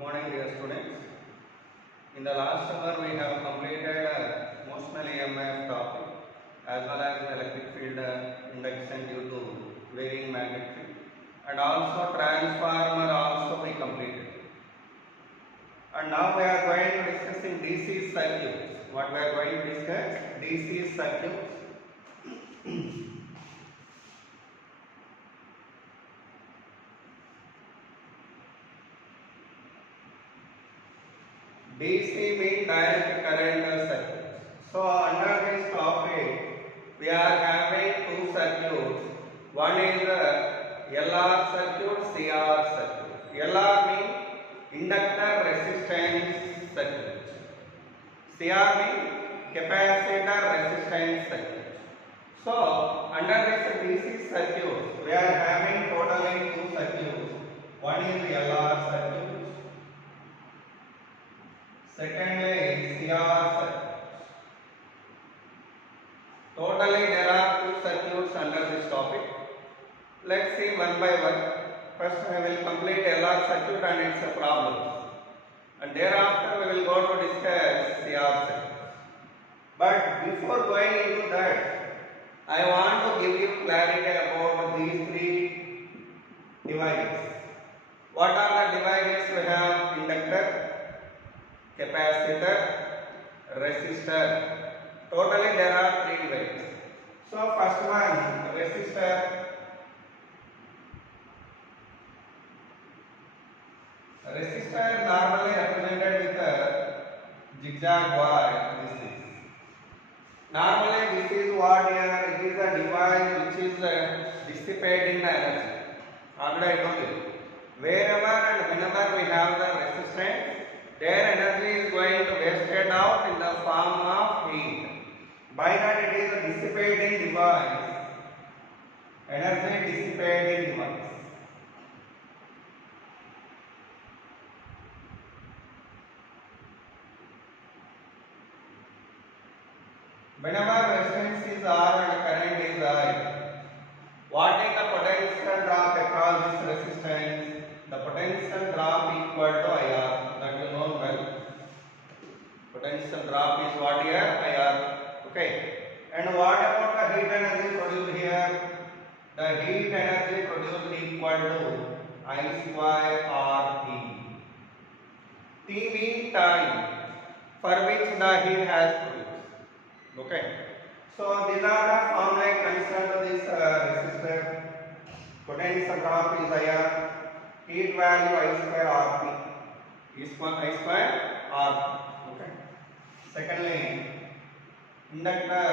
morning, dear students. In the last hour, we have completed motional EMF topic as well as electric field induction due to varying magnetic field, and also transformer also we completed. And now we are going to discussing DC circuits. What we are going to discuss? DC circuits. DC means direct current circuits. So under this topic, we are having two circuits. One is LR circuit, CR circuit. LR means inductor resistance circuit. CR means capacitor resistance circuit. So under this DC circuit, we are having totally two circuits. One is LR circuit. Secondly, CR circuit. Totally there are two circuits under this topic. Let's see one by one. First I will complete LR circuit and its problems. And thereafter we will go to discuss CR circuit. But before going into that, I want to give you clarity about these three devices. What are the devices we have? Inductor, capacitor, resistor. Totally there are three devices. So first one, resistor. Resistor is normally represented with a zigzag bar. This is. Normally this is what here, it is a device which is dissipating the energy. Already I told you. Wherever and whenever we have the resistance, their energy is going to wasted out in the form of heat. By that it is a dissipating device. Energy dissipating device. Whenever resistance is R and current is I, what is the potential drop across this resistance? The potential drop equal to IR. That you know well. Potential drop is what here? IR. Okay. And what about the heat energy produced here? The heat energy produced equal to I square RT. T means time for which the heat has produced. Okay. So these are the formulae concerned to this resistor. Potential drop is IR. Heat value I square RT. I square RT. Okay. Secondly, inductor.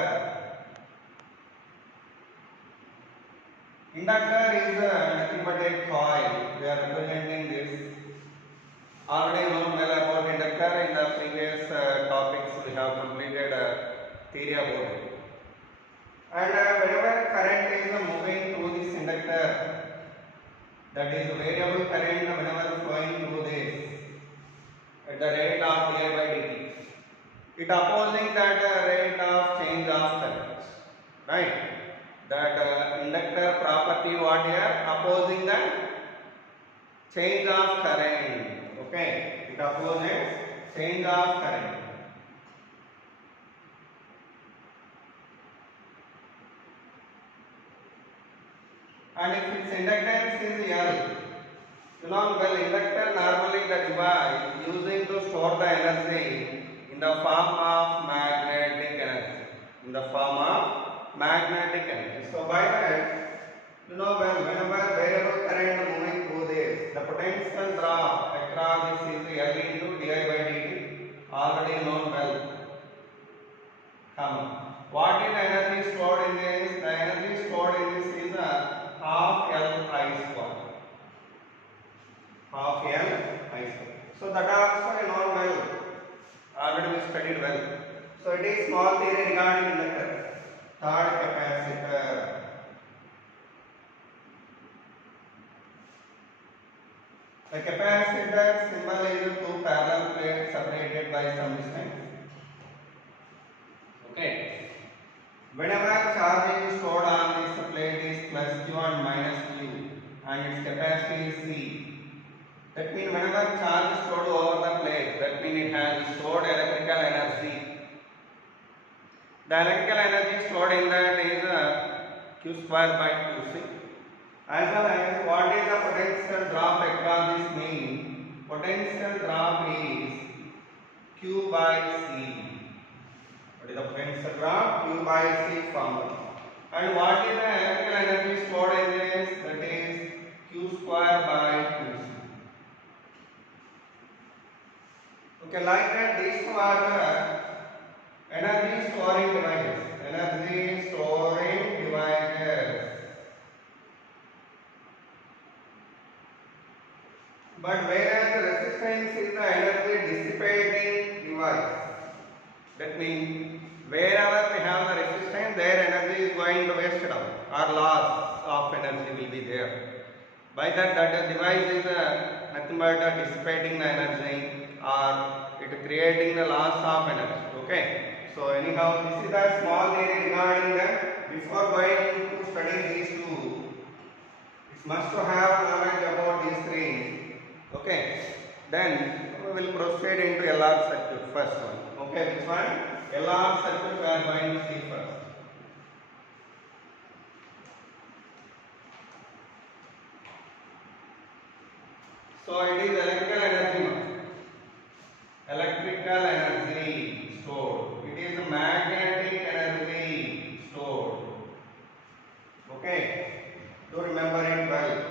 Inductor is nothing but a coil. We are representing this. Already known well about inductor. In the previous topics we have completed theory about it. And whenever current is moving through this inductor, that is variable current whenever flowing through this at the rate of di by dt, it opposing that rate of change of current, right? That inductor property what here? Opposing the change of current. Okay, it opposes change of current. And if its inductance is L, you know well, inductor normally the device using to store the energy in the form of magnetic energy. In the form of magnetic energy. So by that, you know well, whenever variable current moving through this, the potential drop across this is L into di by dt. Already known well. What is the energy stored in this? The energy stored in this is half L I square. Half L I square. So that also you know well. Already we studied well. So it is small theory regarding inductor. Third, capacitor. The capacitor symbol is two parallel plates separated by some distance. Okay. Whenever charge is stored on this plate is plus Q and minus Q and its capacity is C, That means whenever charge is stored over the plate, that means it has stored electrical energy. The electrical energy stored in that is q square by 2c. As well as what is the potential drop across this mean? Potential drop is q by c. What is the potential drop? Q by c formula. And what is the electrical energy stored in this? That is q square by 2c. Okay, like that, these two are the energy storing devices. Energy storing devices. But whereas resistance is the energy dissipating device. That means wherever we have the resistance, their energy is going to waste out or loss of energy will be there. By that device is nothing but dissipating the energy or it creating the loss of energy. Okay. So anyhow, this is the small theory regarding them. Before going to study these two, it must to have knowledge about these three. Okay. Then we will proceed into LR circuit first one. Okay, this one LR circuit we are going to see first. So it is electrical energy. Electrical energy stored. It is magnetic energy stored. Okay. Do remember it well.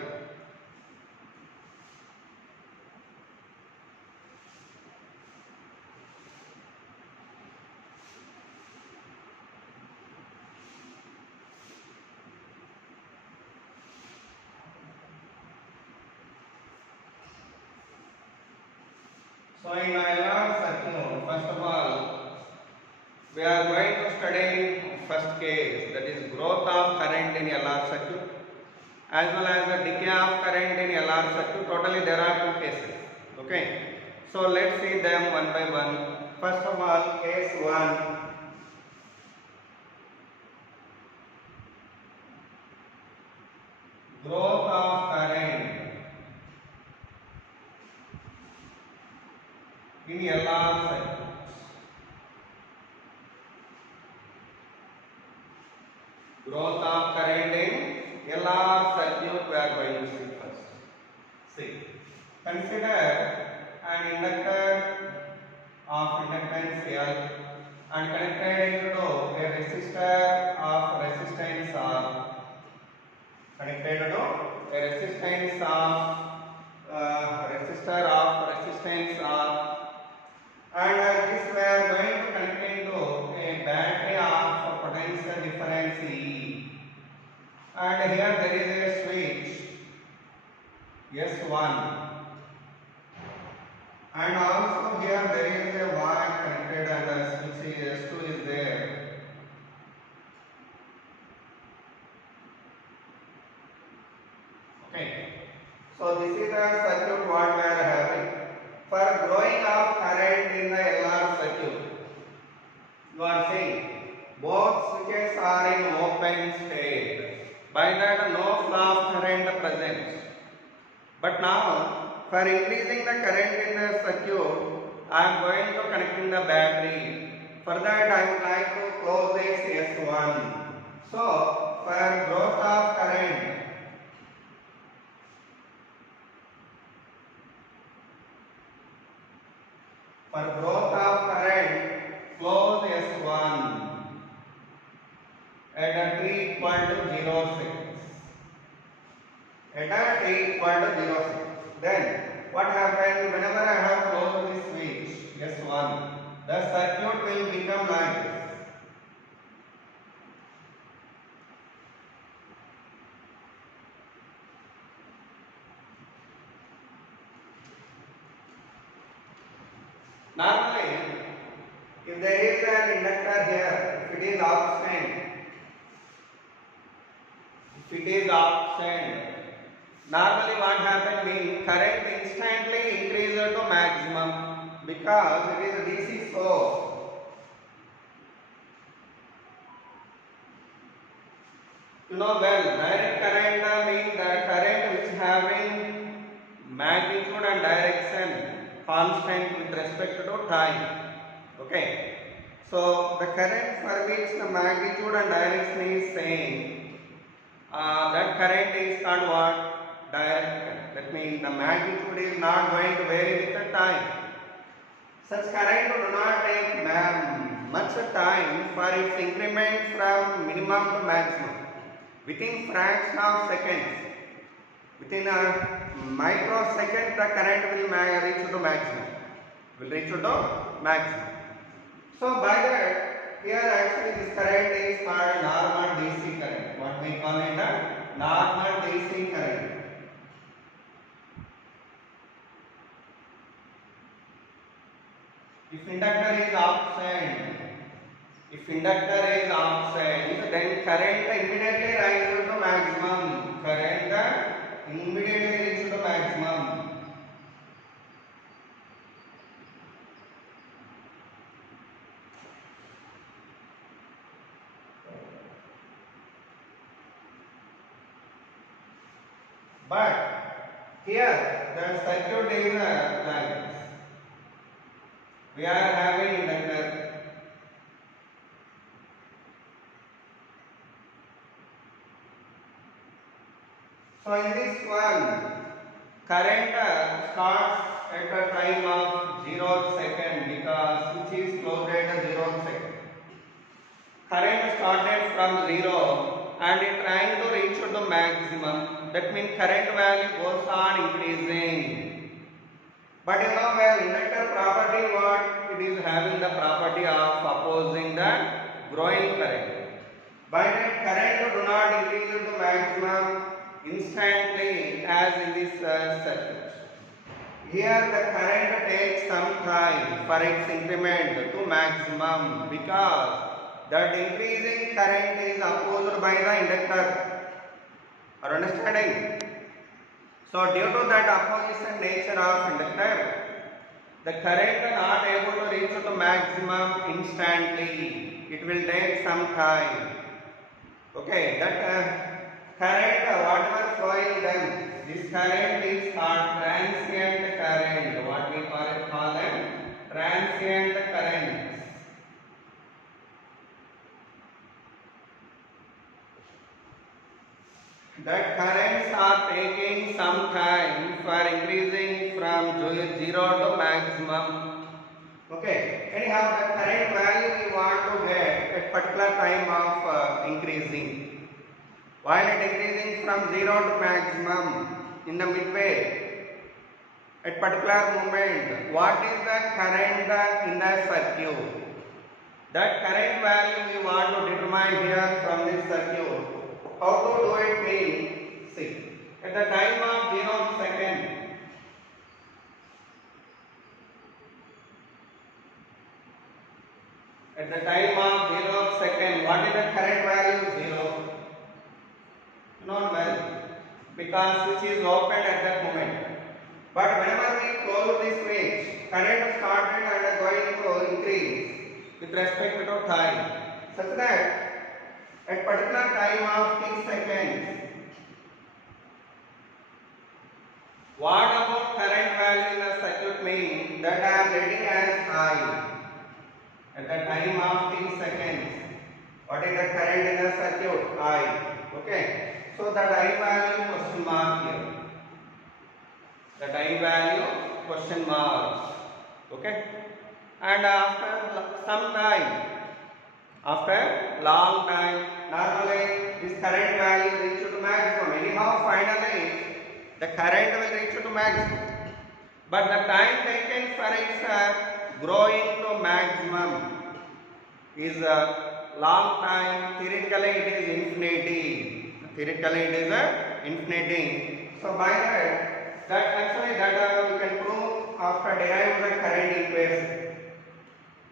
So in LR circuit, first of all, we are going to study first case, that is growth of current in LR circuit as well as the decay of current in LR circuit. Totally there are two cases. Okay. So let's see them one by one. First of all, case 1. Growth of current in LR circuit. Growth of current in LR circuit we are going to see first. See, consider an inductor of inductance L and connected into a resistor of resistance R. Connected to a resistance of resistance R, and this we are going to connect into a battery of potential difference E, and here there is a switch S1, and also here there is a wire connected and a switch S2 is there. Okay. So this is the circuit what we are having. For growing of current in the LR circuit, you are seeing both switches are in open state. By that no flow of current present. But now for increasing the current in the circuit, I am going to connect in the battery. For that I would like to close this S1. So for growth of current, for growth of current, close S1 at t equal to 0 seconds. At t equal to 0 seconds. Then what happens whenever I have closed this switch S1, the circuit will become like this. Normally, if there is an inductor here, if it is absent, normally what happens means current instantly increases to maximum because it is a DC source. You know well, direct current means the current which having magnitude and direction constant with respect to time. Okay. So the current for which the magnitude and direction is same, that current is called what? Direct current. That means the magnitude is not going to vary with the time. Such current do not take much time for its increment from minimum to maximum. Within fraction of seconds, within a microsecond, the current will reach to maximum. So by that, here actually this current is called normal DC current. What we call it a normal DC current. If inductor is absent, then current immediately rises to maximum. But here the circuit is like this. We are having inductor. So in this one, current starts at the time of 0th second because which is closed at the 0th second. Current started from 0 and it trying to reach to the maximum. That means current value goes on increasing. But you know, well, inductor property, what it is having the property of opposing the growing current. By that, current do not increase to maximum instantly as in this circuit. Here the current takes some time for its increment to maximum because that increasing current is opposed by the inductor. Are you understanding? So due to that opposition nature of inductor, the current is not able to reach to maximum instantly. It will take some time. Okay, that current, whatever flowing them, this current is called transient current. What we call them? Transient currents. That currents are taking some time for increasing from 0 to maximum. Okay, anyhow the current value we want to get at particular time of increasing. While it increasing from 0 to maximum in the midway, at particular moment, what is the current in the circuit? That current value we want to determine here from this circuit. How to do it means, see, at the time of 0th second, what is the current value? 0. Not well, because switch is open at that moment. But whenever we close this switch, current started and going to increase with respect to time, such that at particular time of t seconds, what about current value in the circuit means that I am getting as I at the time of t seconds. What is the current in the circuit? I. Okay. So that I value question mark here. That I value question mark. Okay. And after some time, after long time, normally this current value reaches to maximum. Anyhow, finally the current will reach to maximum. But the time taken for its growing to maximum is a long time. Theoretically it is infinity. So by that actually that we can prove after deriving the current equation.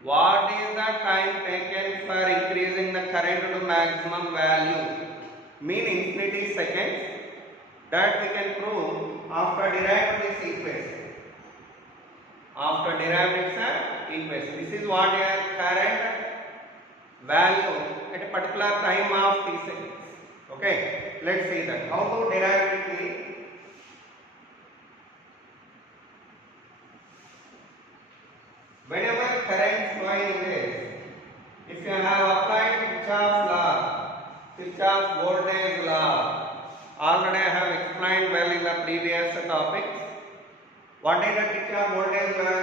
What is the time taken for increasing the current to maximum value? Mean infinity seconds. That we can prove after deriving this equation. This is what is current value at a particular time of t seconds. Okay, let's see that. How to derive it? whenever current flowing is, if you have applied Kirchhoff's law, Kirchhoff's voltage law, already I have explained well in the previous topics. What is the Kirchhoff voltage law?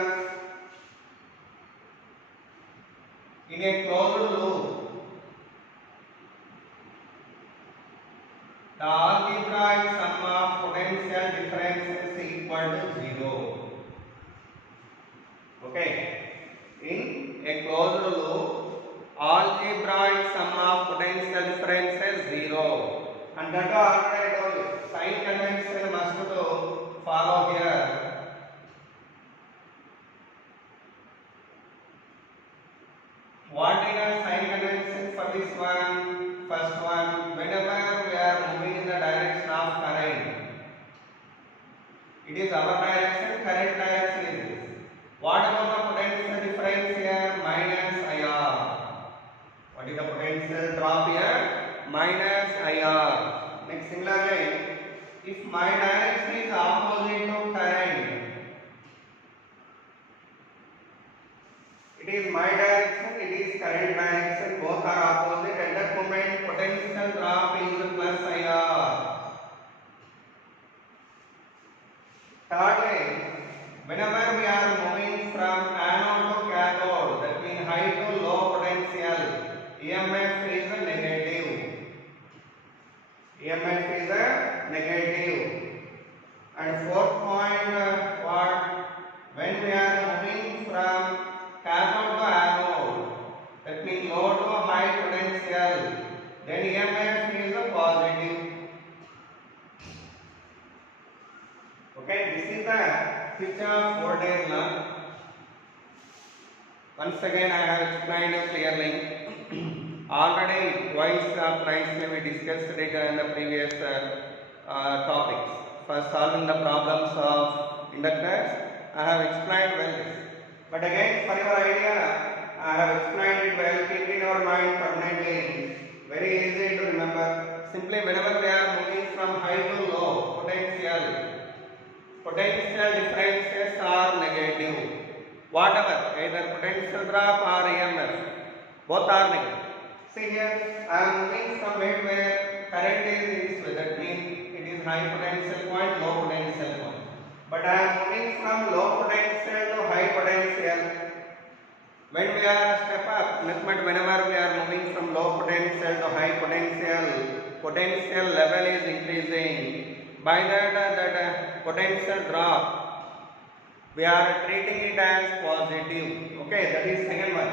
In a closed loop, the algebraic sum of potential differences is equal to 0. Okay. In a closed loop, algebraic sum of potential difference is 0. And that already told you, sign convention must to follow here. What is the sign convention for this one? First one, whenever we are moving in the direction of current, it is our direction, current direction is this. What about the potential difference here? Minus IR. What is the potential drop here? Minus IR. Next, similarly, if my direction is opposite to current, it is my direction, it is current direction, both are opposite. At that moment, potential drop is plus IR. Thirdly, whenever we are moving from anode to cathode, that means high to low potential, EMF is a negative. EMF is a negative. And fourth point, what? When we are moving from cathode to anode, that means low to high potential, then EMF is a positive. Okay, this is the Kirchhoff voltage law. Once again, I have explained it clearly. Already twice or thrice we discussed it in the previous topics. For solving the problems of inductors, I have explained well this. But again, for your idea, I have explained it well. Keep in your mind permanently. Very easy to remember. Simply, whenever we are moving from high to low potential differences are negative. Whatever, either potential drop or EMF, both are negative. See here, I am moving from where current is in this way. That means it is high potential point, low potential point. But I am moving from low potential to high potential. When we are step up, whenever we are moving from low potential to high potential level is increasing. By that potential drop, we are treating it as positive. Okay, that is second one.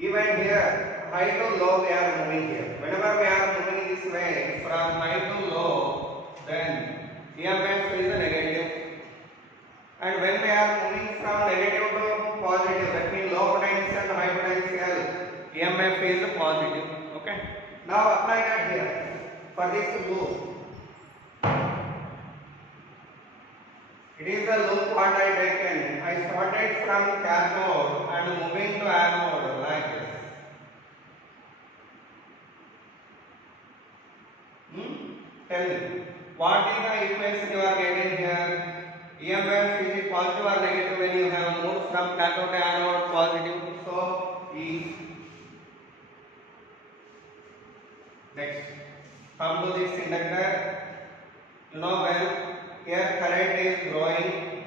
Even here, high to low we are moving here. Whenever we are moving this way from high to low, then EMF is a negative. And when we are moving from negative to positive, that means low potential to high potential, EMF is positive. Okay. Now apply that here. For this loop, it is the loop what I taken. I started from cathode and moving to anode like this. Tell me, what is the equation you are getting here? EMF is positive or negative when you have moved from cathode to anode? Positive. So E. Next. Come to this inductor. You know when here current is growing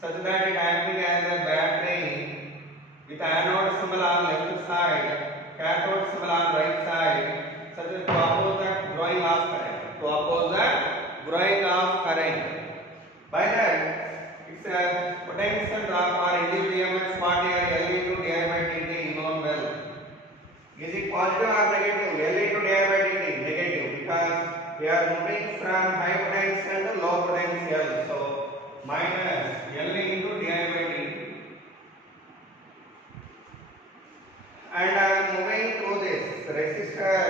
such that it acting as a battery with anode symbol on left side, cathode symbol on right side, such as to oppose the growing of current. To oppose the growing of current. By that, it's a potential drop or induced EMF what here L into di by dt known well. Is it positive or negative? L into di by dt negative because we are moving from high potential to low potential. So minus L into di by dt. And I am moving through this resistor.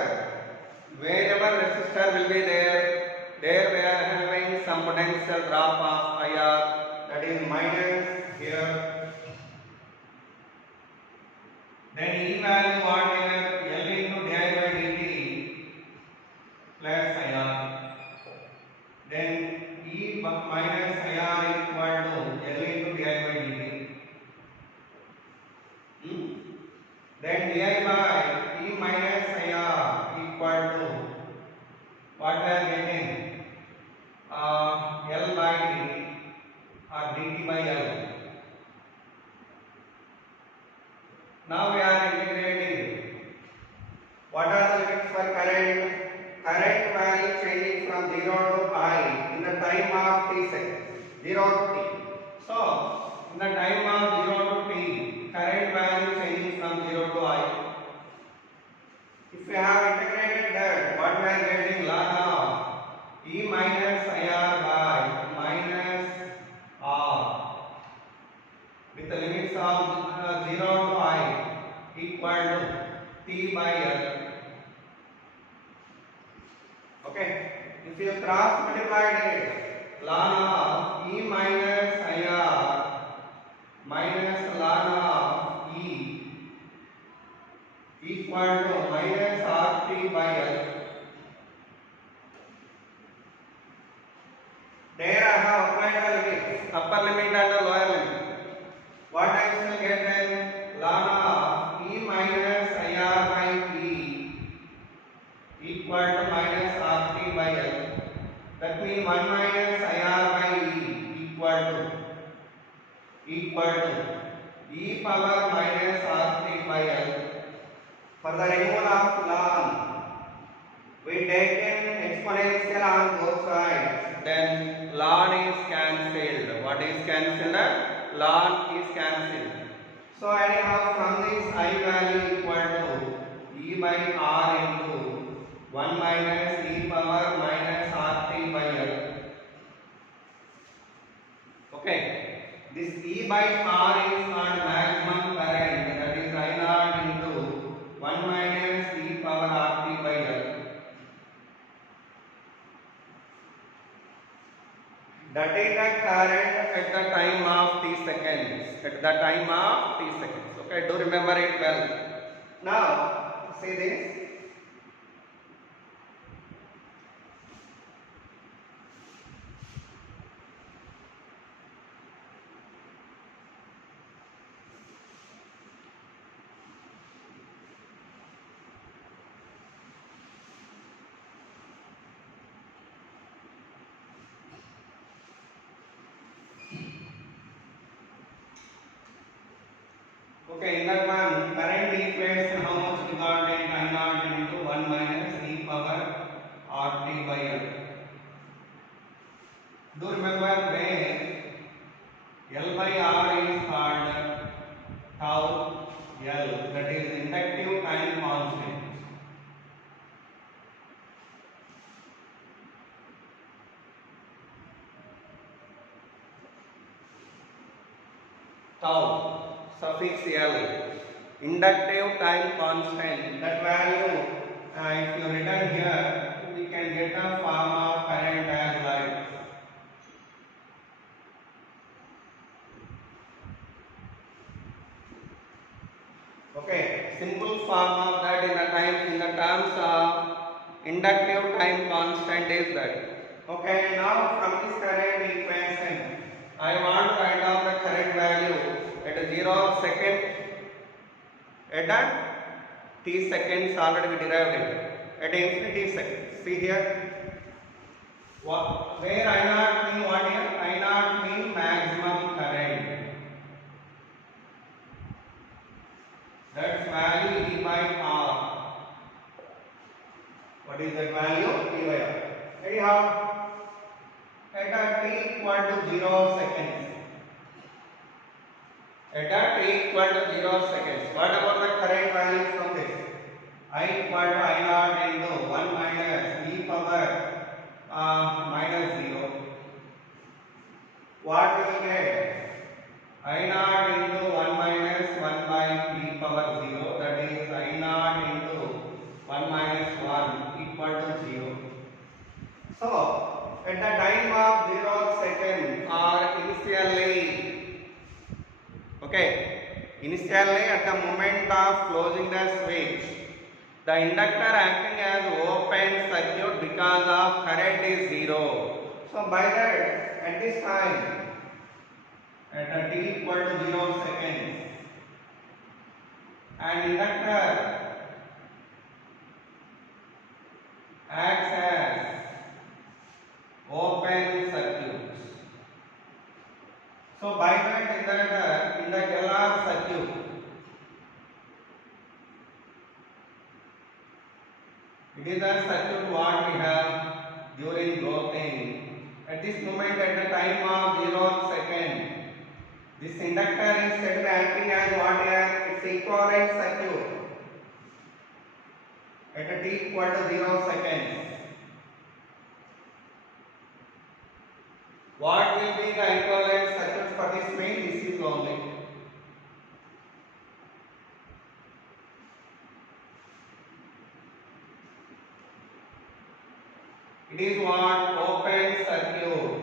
Wherever resistor will be there we are having some potential drop of IR, that is minus here. Then E value what here? L into di by dt plus IR. Then E minus IR equal to L into di by dt. 0 to t. So in the time of 0 to t, current value changing from 0 to I. If you have integrated that, what we are getting ln of e minus IR by minus r with the limits of 0 to I equal to t by L. Okay, if you cross multiply it, ln of e minus IR minus ln of e equal to minus RT by L. There I have applied the limits, upper limit and the lower limit. What I will get then? Ln of e minus IR by e equal to minus RT by L. That means 1 minus IR by e equal to e power minus RT by L. For the removal of ln, we take an exponential on both sides. Then ln is cancelled. What is cancelled? Ln is cancelled. So anyhow, from this I value equal to e by r into 1 minus e power minus RT by L. Okay, this e by r is called maximum current, that is I naught into 1 minus e power RT by L. That is the current at the time of t seconds. At the time of t seconds. Okay, do remember it well. Now, see this. Okay, in that one, current equation how much we got in I naught into 1 minus e power RT by L. Do remember where L by R is called tau L, that is inductive time constant. Tau suffix L, inductive time constant. That value, if you written here, we can get a form of current as like. Okay, simple form of that in the terms of inductive time constant is that. Okay, now from this current equation, I want to find out the current value at 0 second, at t seconds already we derived it, at infinity seconds. See here, where I naught mean what here? I naught mean maximum current. That's value e by r. What is that value? E by r. Anyhow, at t equal to 0 seconds. At t equal to 0 seconds. What about the current value from this? I equal to I naught into 1 minus e power minus 0. What we will get? I naught into 1 minus 1 by e power 0, that is I naught into 1 minus 1 equal to 0. So, at the time of 0 second or initially at the moment of closing the switch, the inductor acting as open circuit because of current is 0. So by that, at this time, at a t equal to 0 seconds, an inductor acts as open circuit. So by that, in the LR circuit, it is a circuit what we have during doping. At at this moment at the time of 0 second. This inductor is said to be acting as what here? Its equivalent circuit at a t equal to 0 seconds. What will be the equivalent circuit for this main? This is only. It is what? Open circuit.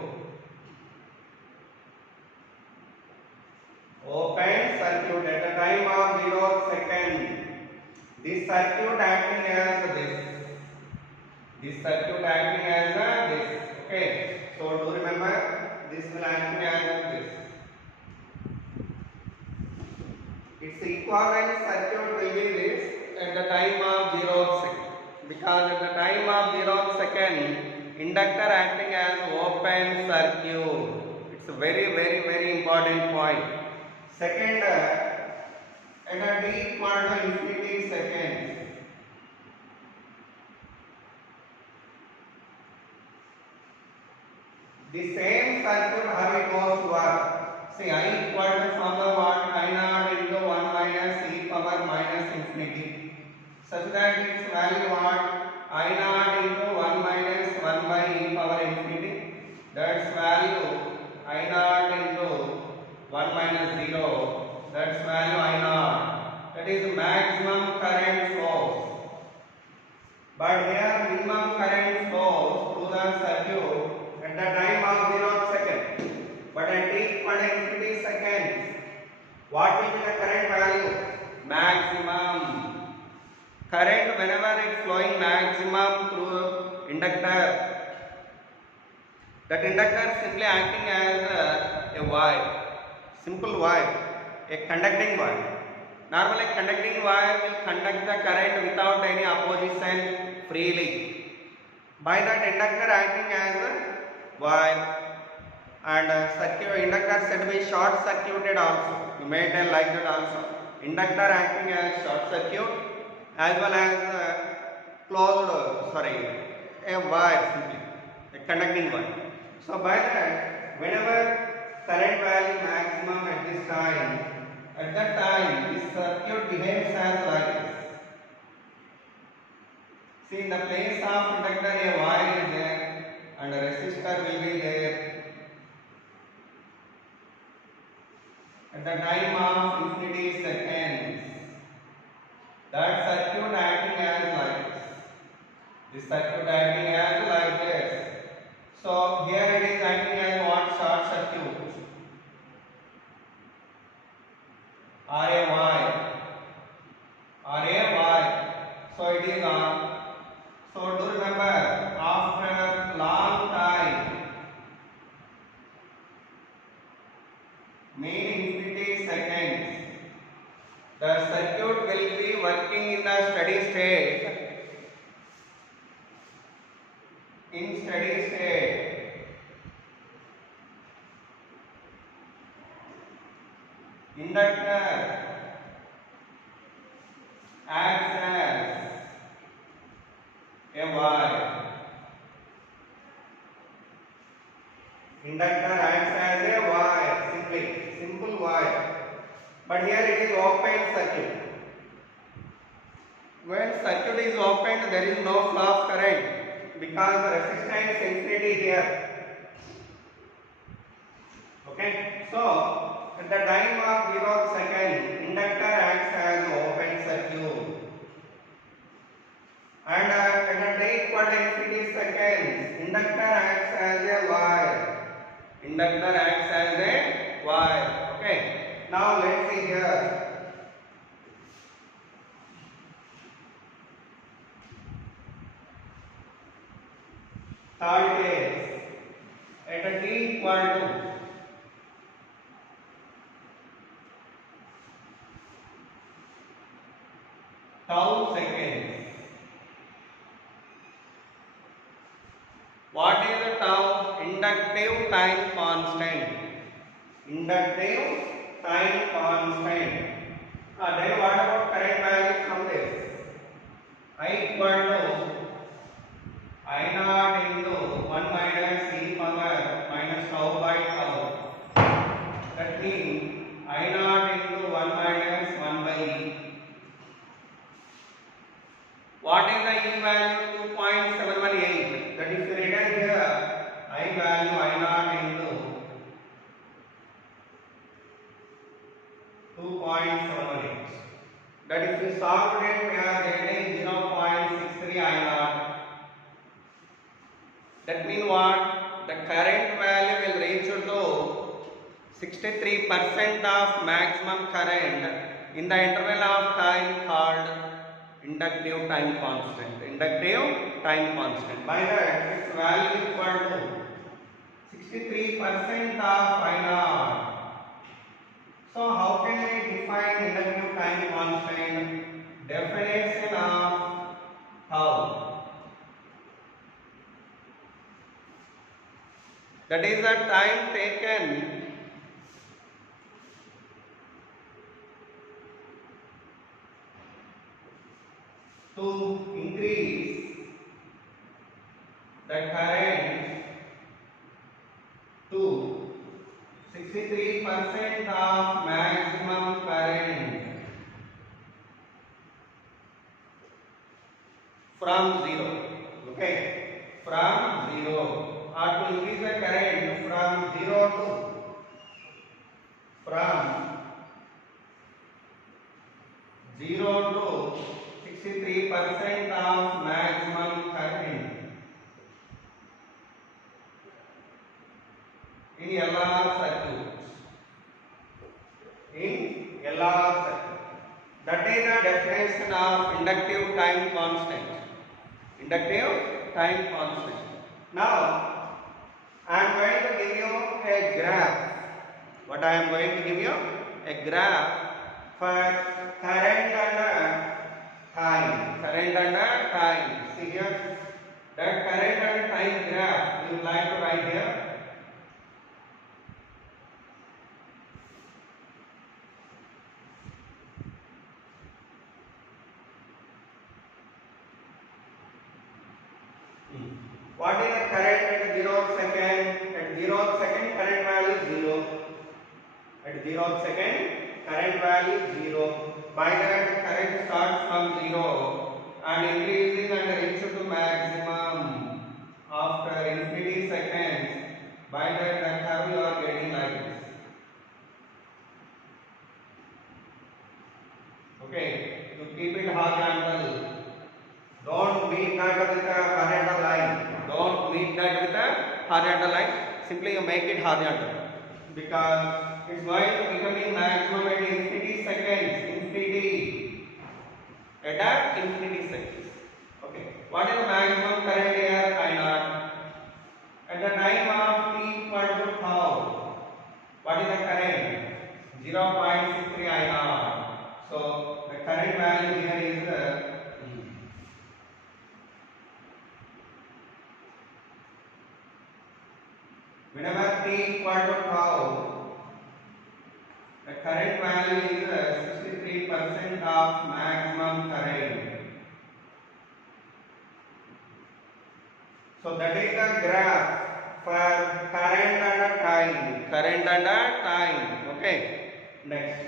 Open circuit at the time of 0 second. This circuit acting as this. This circuit acting as this. Okay. So do remember, this will acting as this. Its equivalent circuit will be this at the time of 0 second. Because at the time of 0 second, inductor acting as open circuit. It's a very important point. Second, at a t equal to infinity seconds. The same circuit how it goes to work. See, I equal to formula what? I naught into 1 minus e power minus infinity. Such that its value what? I naught into 1 minus 1 by e power infinity. That's value I naught into 1 minus 0. That's value I naught. That is maximum current flows. But here minimum current flows through the circuit at the time of 0 second. But at t equal to infinity seconds, what will be the current value? Maximum. Current whenever it's flowing maximum through inductor, that inductor is simply acting as a wire, simple wire, a conducting wire. Normally conducting wire will conduct the current without any opposition freely. By that inductor acting as a wire, and circuit inductor should be short circuited also. You may tell like that also. Inductor acting as short circuit as well as closed, a wire simply, a conducting wire. So by that, whenever current value maximum at this time, at that time this circuit behaves as like this. See, in the place of inductor a wire is there and a resistor will be there. At the time of infinity seconds, that circuit acting as like this. This circuit acting as like this. So here it is acting as what? Short circuit or a wire. So it is on. So do remember, after long time, mean infinity seconds, the circuit will be working in the steady state. In steady state, inductor acts as a wire. Inductor acts as a wire, simply, simple wire. But here it is open circuit. When circuit is opened, there is no flow of current because resistance infinity here. Okay, so at the time of 0 second, inductor acts as open circuit. And at the t equal to infinity seconds, inductor acts as a wire. Inductor acts as a wire. Okay, now let's see here. Third case, at a t equal to 12 seconds. What is the tau? Inductive time constant. Inductive time constant. Then what about current value from this? I equal to I naught into 1 minus e power minus tau by tau. That means I naught into 1 minus 1 by e. What is the e value? 2.718. That is written here. I value I naught into 2.718. That if we solve it, we are getting 0.63 I naught. That means what? The current value will reach to 63% of maximum current in the interval of time called inductive time constant. Inductive time constant. By that, its value is equal to 63% of I naught. So how can we define inductive time constant? Definition of tau. That is the time taken to increase the current to 63% of maximum current from 0. Okay, from 0, or to increase the current from 0 to 63% of maximum current in LR circuits. In LR circuit. That is the definition of inductive time constant. Inductive time constant. Now, I am going to give you a graph. What I am going to give you? A graph for current and time. Current and time. See here. That current and time graph you would like to write here. What is the current at 0th second? At 0th second, current value is 0. At 0th second, current value is 0. By that, current starts from 0 and increasing and reach to maximum after infinity seconds. By that, the curve you are getting like this. Okay, to keep it horizontal. Don't meet that with a horizontal line. Don't meet that with a horizontal line. Simply you make it horizontal. Because it's going to becoming maximum at infinity seconds. Infinity. At infinity seconds. Okay. What is the maximum current here? I naught. At the time of t equal to tau. What is the current? 0.63 I naught. So the current value here is whenever t equal to tau, the current value is 63% of maximum current. So that is the graph for current and time. Current and time. Okay. Next.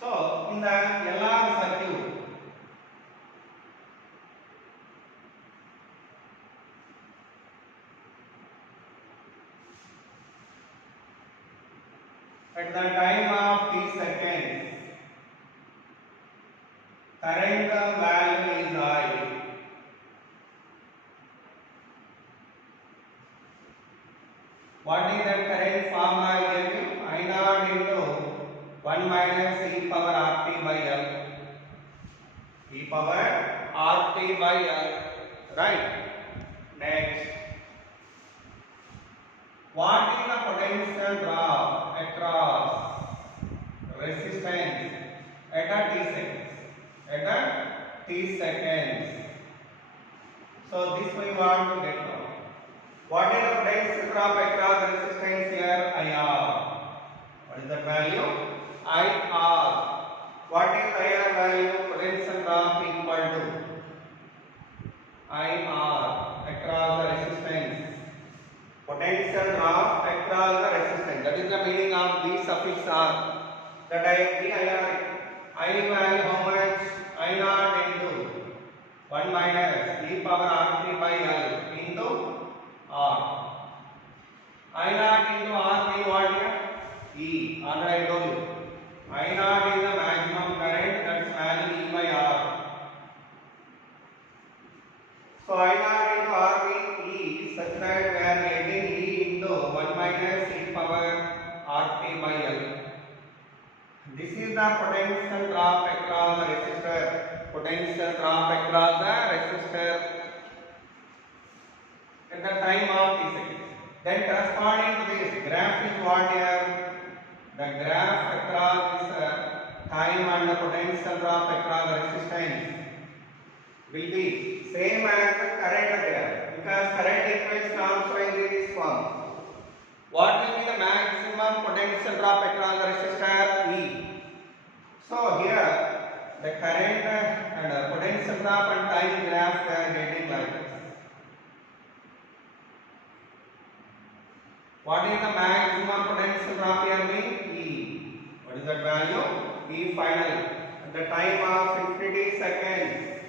So, in the LR circuit, at the time of t seconds, current value is I. What is that current formula I gave you? I naught into 1 minus e power RT by L. E power RT by L. Right? Next. What is the potential drop across resistance at a t seconds. At a t seconds. So this we want to get now. What is the potential drop across resistance here? IR. What is that value? IR. What is IR value? Potential drop equal to IR across the resistance. Potential drop across the resistance. That is the meaning of the suffix R. That I IR. I value how much? I naught into 1 minus e power R3 by L into R. I naught into R mean what here? E. Already I told you. I naught is the maximum current, that's value E by R. So I naught into R mean E such that we are getting E into 1 minus e power R3 by L. This is the potential drop across the resistor. Potential drop across the resistor at the time of t seconds. Then corresponding to this graph is what here? The graph across this time and the potential drop across the resistance will be same as the current here, because current equation also is in this form. What will be the maximum potential drop across the resistor? E. So here the current and potential drop and time graph we are getting like this. What is the maximum potential drop here mean? E. What is that value? E final. At the time of infinity seconds,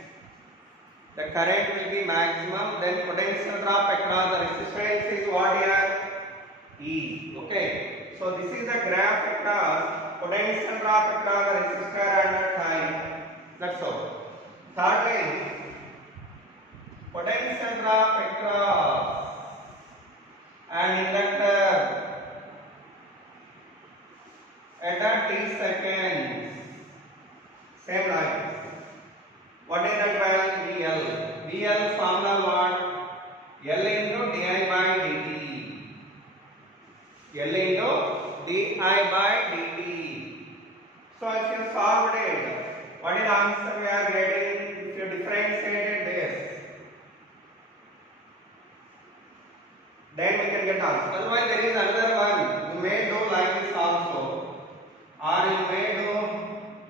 the current will be maximum. Then potential drop across the resistance is what here? E. Okay. So this is the graph across potential drop across the resistor and the time. That's all. Thirdly, potential drop across an inductor at a t seconds. Same like this. What is that value? VL. VL formula what? L into di by dt. L into di by dt. So if you solve it, what is the answer we are getting? If you differentiate this, then we can get answer. Otherwise there is another one. You may do like this also, or you may do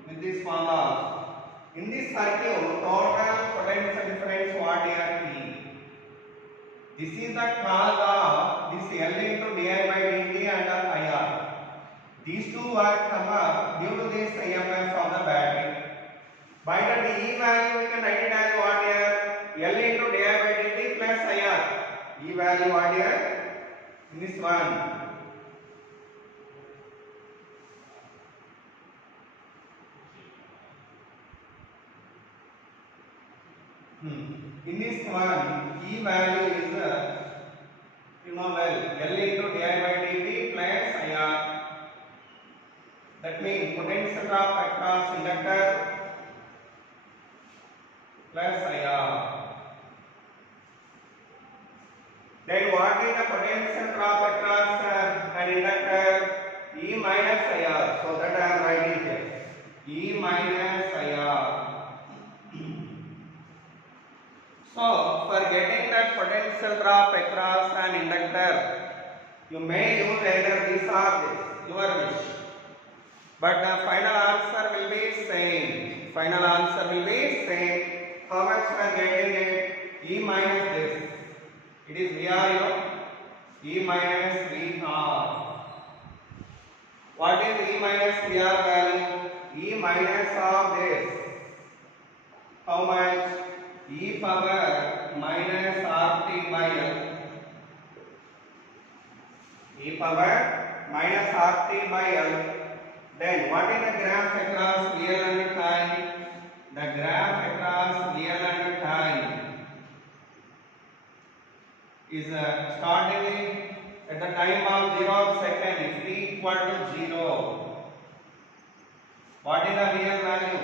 with this formula also. In this circuit, total potential difference what here P. This is the cause of this L into di by dt and IR. These two are come up due to this EMF of the battery. By the E value we can write it as what here? L into di by dt plus IR. E value what here? This one. In this one, E value is you know well, L into di by dt plus IR. That means potential drop across inductor plus IR. Then what is the potential drop across an inductor? E minus IR. So that I am writing here. E minus IR. So for getting that potential drop across an inductor, you may use either this or this, your wish. But the final answer will be same. Final answer will be same. How much we are getting it? E minus this. It is VR, you know. E minus VR. What is E minus VR value? E minus of this. How much? E power minus RT by L. E power minus RT by L. Then what is the graph across VL and time? The graph across VL and time is starting at the time of 0 second if t equal to 0. What is the VL value?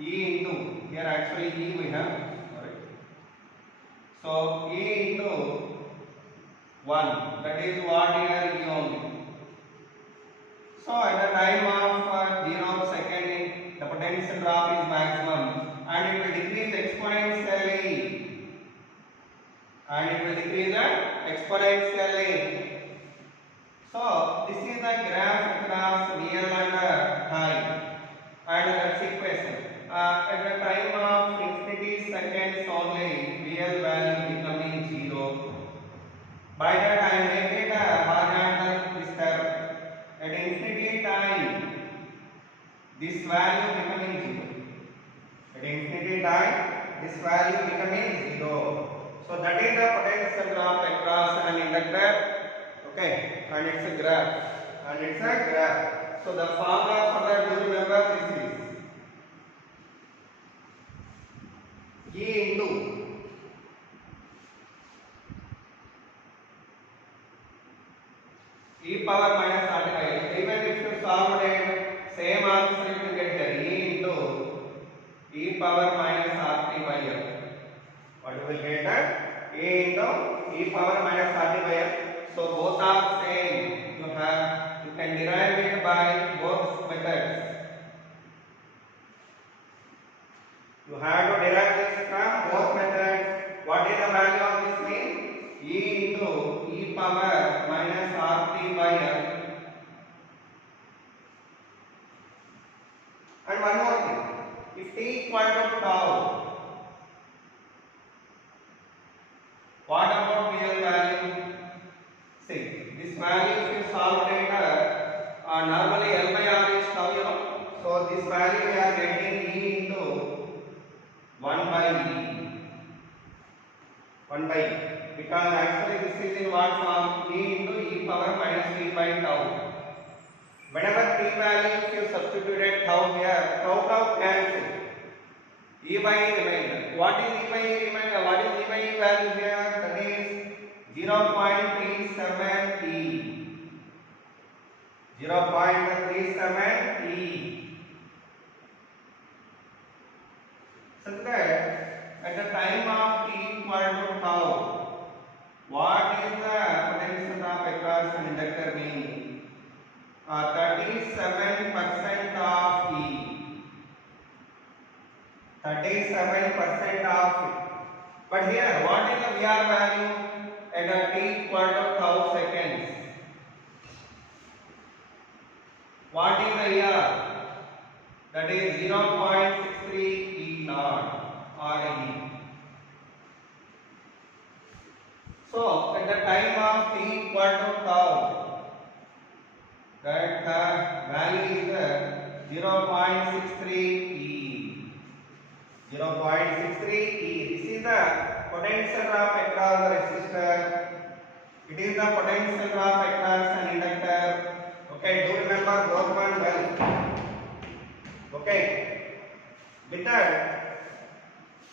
E into, here actually E we have, sorry. So E into 1, that is what here E only. So at the time of 0 second the potential drop is maximum, and it will decrease exponentially. So this is the graph across real and time, and that's equation. At the time of infinity seconds only, real value becoming 0. By that I make it a horizontal step. At infinity time, this value becoming 0. At infinity time, this value becoming 0. So that is the potential drop across an inductor. Okay, and it's a graph. So the formula for that, do remember, this is E into e power minus RT. Even if you solve it, same answer you will get here. E into e power minus RT by L. What you will get that? E into e power minus RT by L. So both are same. You can derive it by both methods. You have to derive this from both methods. What is the value of this thing? E into e power minus RT by L. And one more thing. If t equal to tau, what about real value? See, this value if you solve it, normally L by R is tau, you know. So this value we are getting E into 1 by E. 1 by E. Because actually this is in what form? E into e power minus t by tau. Whenever t value if you substituted tau here, tau cancel. E by E remains. What is E by E remainder? What is E by E value here? That is 0.37 E. 0.37 E. Such that at the time of t equal to tau, what is the potential drop across an inductor mean? 37% of E. 37% of it. But here, what is the VR value at a t equal to tau seconds? What is the ER? That is 0.63 E naught or E. So, at the time of t equal to tau, that value is 0.63 E. 0.63 E. This is the potential drop across the resistor. It is the potential drop across an inductor. Okay, do remember both one well. Okay. With that,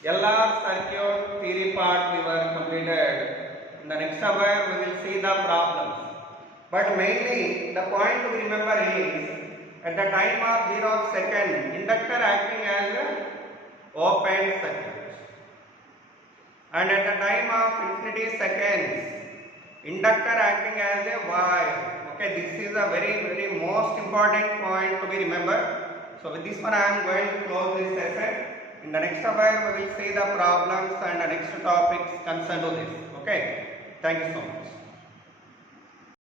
LR circuit theory part we were completed. In the next hour we will see the problems. But mainly the point to remember is at the time of 0 second, inductor acting as a open circuit. And at the time of infinity seconds, inductor acting as a wire. Okay, this is a very most important point to be remembered. So with this one I am going to close this session. In the next hour we will see the problems and the next topics concerned to this. Okay, thank you so much.